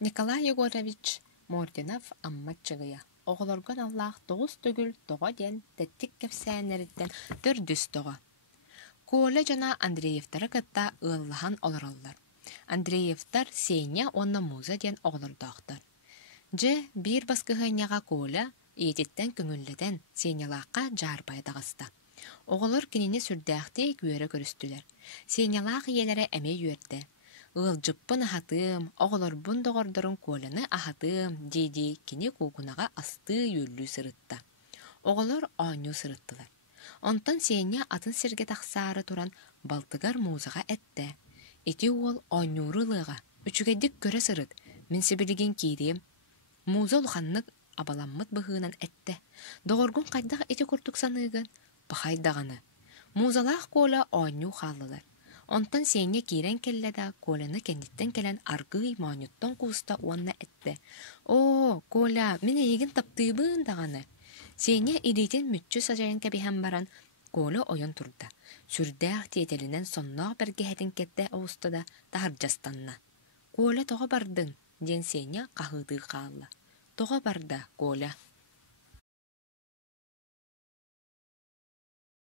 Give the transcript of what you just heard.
Николай Егорович Мортинов амматчыгыя. Оғылырган Аллах 9 түгіл 9 ден тәттік кәпсәнеріттен түрдіс тоға. Коля жана Андреевтары кытта ыллахан олараллар. Андреевтар Сеня онна муза ден оғылырдақтар. Же бір басқығыняға Коля ететтен көңілледен Сенялаққа жарбайдағыста. Оғылыр кенені сүрдәқте күйері көрістілер. Сенялақ елері әме үйерді. Ылжыппын ахатым, оғылырбын доғырдырын Коляны ахатым, дейді кене кугунаға асты юллю сырытта. Оғылыр оңю сырыттылар. Онтан Сеня атын серге тақсары туран балтыгар музаға әтті. Эти ол оңюрылыға, үчігедік көрі сырыт, мен себелеген кейдем. Муза ұлғаннық абаламмыт бұғынан әтті. Доғыргун қайдағы эти күртік санығын, бұқайдағаны. Музалақ Коля оңю қалылар. Онтан Сеня кирен келледа Коляны кендиттен келен аргый маанюттан куста уанна әтті. О, Коля, мен егін таптыыбын дағаны. Сеня илейтен мүтчі сажайын кәбіхен баран, Коля ойын турда. Сүрдәқ тиетелінен соннақ бәргеһетін кетті ауыстыда тахарджастанна. Коля тоға бардың, ден Сеня қағыды қалла. Тоға барда, Коля.